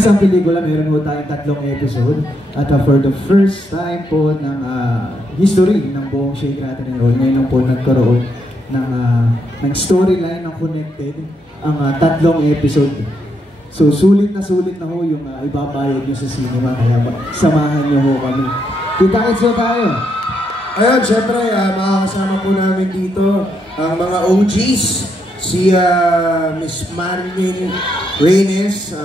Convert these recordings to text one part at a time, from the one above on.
Isang pelikula, meron po tayong 3 episode at for the first time po ng history ng buong Shake, Rattle and Roll, ngayon po nagkaroon ng storyline ng connected ang 3 episode. So sulit na ho yung ibabayad nyo sa cinema, kaya samahan nyo ho kami. Kita-kits na tayo! Ayun, syempre makakasama po namin dito ang mga OGs, si Miss Marilyn Reynes,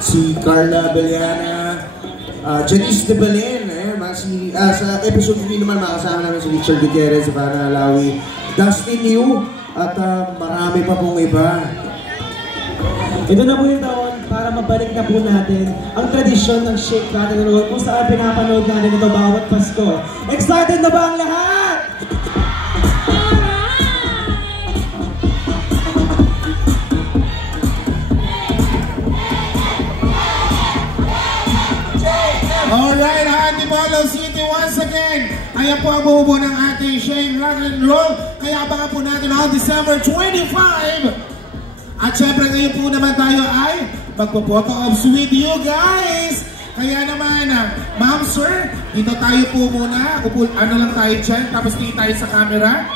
si Carla Beliana, Janice de Belen, sa episode 3 naman makasama namin si Richard Gutierrez, Savannah Alawi, Dustin Yu, at marami pa pong iba. Ito na po yung taon para mabalik na po natin ang tradisyon ng Shake, Rattle and Roll kung saan pinapanood natin ito bawat Pasko. Excited na ba ang lahat? Alright, Antipolo City once again. Kaya po ang bubuo ng ating Shake, Rattle and Roll. Kaya abangan po natin on December 25. At syempre ngayon po naman tayo ay magpo-photo ops with you guys. Kaya naman, ma'am, sir, dito tayo po muna. Ano lang tayo dyan, tapos tingin tayo sa camera.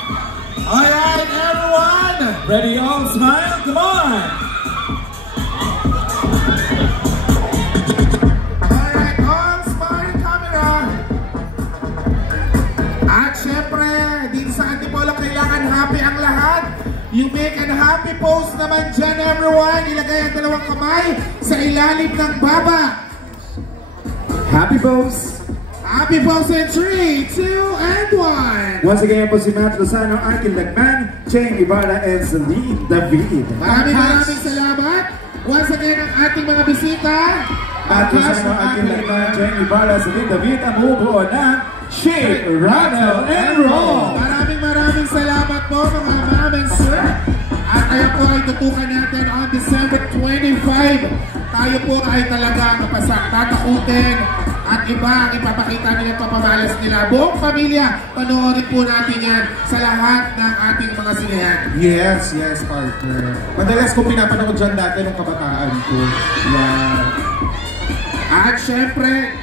Alright, everyone! Ready, all, smile, come on! Happy ang lahat. You make a happy pose naman dyan, everyone. Ilagay ang 2 kamay sa ilalim ng baba. Happy pose! Happy pose in 3, 2, and 1. Once again po si Matt Lozano, Arkin Lagman, Cheng Ibarra, and Celine David. Maraming salamat. Once again ang ating mga bisita. Matt Lozano, Arkin Lagman, Cheng Ibarra, Celine David, ang bubuo ng Shake, Rattle, and Roll. Maraming salamat po mga ma'am and sir. At kaya po ay tutukan natin on December 25. Tayo po ay talagang tatakutin at iba ang ipapakita nila, papamalas nila. Buong pamilya, panoorin po natin yan sa lahat ng ating mga sinehan. Yes, partner. Madalas ko pinapanood dyan dati nung kabataan ko. Yeah. At syempre,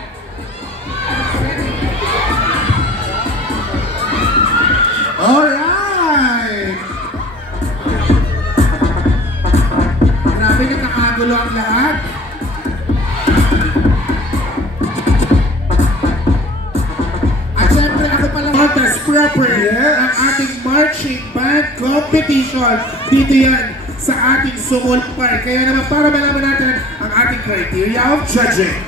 alright! Grabe na nakagulo ang lahat. At syempre ako pala contest prepper ang ating marching band competition. Dito yan sa ating Sumol Park. Kaya naman para malaman natin ang ating criteria of judging.